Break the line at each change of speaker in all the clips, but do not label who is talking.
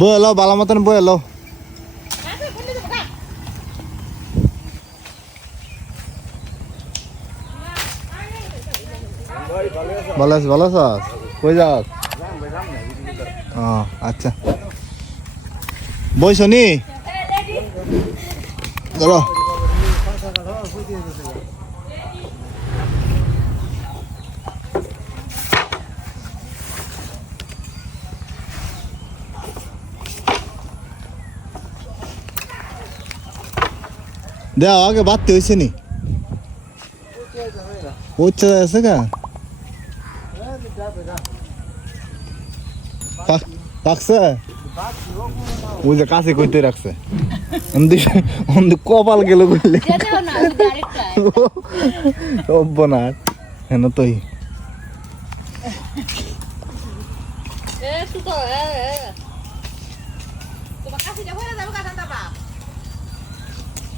বই এলো বালা মতন বই এলো ভালো আছিস ভালো আছিস কই যাস ও আচ্ছা। বই শনি চলো। দেওয়া আগে বাড়তে হয়েছে নি। উচ্চ আছে পাক- পাকছে? ওই যে কাছে কইতে রাখছে। কপাল গেল
আরেকটা।
অব্বনার হেন তোই।
এ সুতো এ এ তোমার কাছে যাব না যাব কাছে যাবা
কই দিছ কায় যা ফাক না সেজো কায় যা ফাক না কাড়াল
হাতা গল কাছে কাটো কাছে যাও কাকা ছবি নাই রে সময় নাই করে তোমরা কি কাছে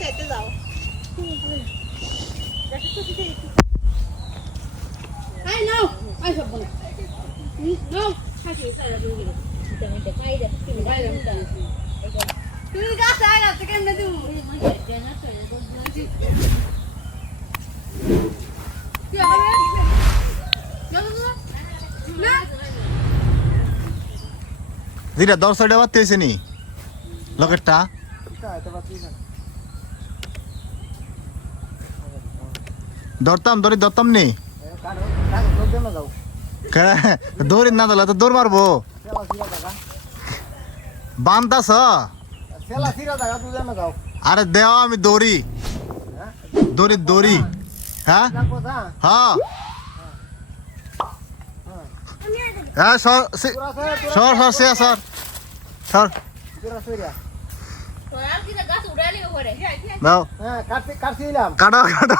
যেতে যাও
আই নাও আই সব বলে নাও হাসি সারা দিয়ে গেল তুমি গাছ আয় গাছ কেন দেবো
দিরা দশ সাইডে বাড়তে হয়েছে নি লকেটটা ধরতাম ধরি ধরতাম নি কে? দৌড়ি না দিলে তো দৌড় মারবো বান্তাস আরে দেওয়া আমি দৌড়ি দৌড়ি দৌড়ি হ্যাঁ হ্যাঁ হ্যাঁ সর সর সর সে সর। সর। কাটো কাটো।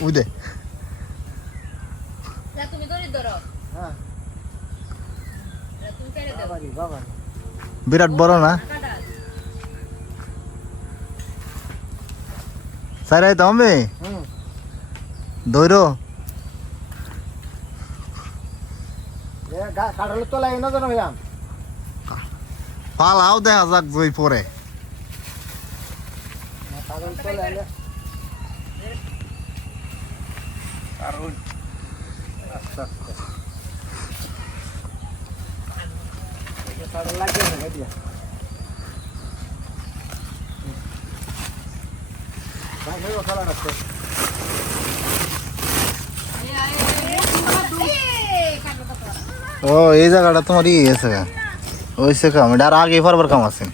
উদে
হ্যাঁ
বিরাট বড় না? সাইরাই তো আমি
হুম
দৌড়ো
কাঠালো তোলা এনে জানো ভাইয়া
পালাও দেখা যাক জই পরে।
কাঠালো তোলা এলে কারণ আচ্ছা আচ্ছা কাঠালো লাগে না দিয়া ভাই ভাই খালা রাখতে
ও এই জায়গাটা তোমার ইয়ে আছে গা। ওই সে কাম এটা আর আগে ফারবার কাম আছে।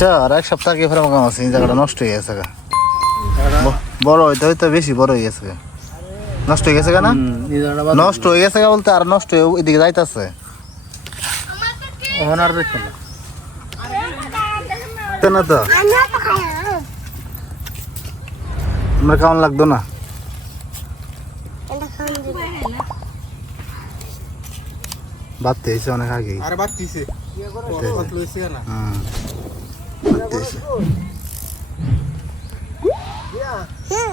যা আর এক সপ্তাহ আগে ফারবার কাম আছে এই জায়গাটা নষ্ট হয়ে গেছে গা। বড় হইতে হইতে বেশি বড় হয়ে গেছে গা। নষ্ট হয়ে গেছে গা না? নষ্ট হয়ে গেছে গা বলতে আর নষ্ট হয়ে এদিকে যাইতেছে।
ওনার না।
তো আমার কেমন লাগতো না। ভাবতে এসে অনেক আগে
আর বাড়তিছে। না?
হ্যাঁ
দিয়া হ্যাঁ।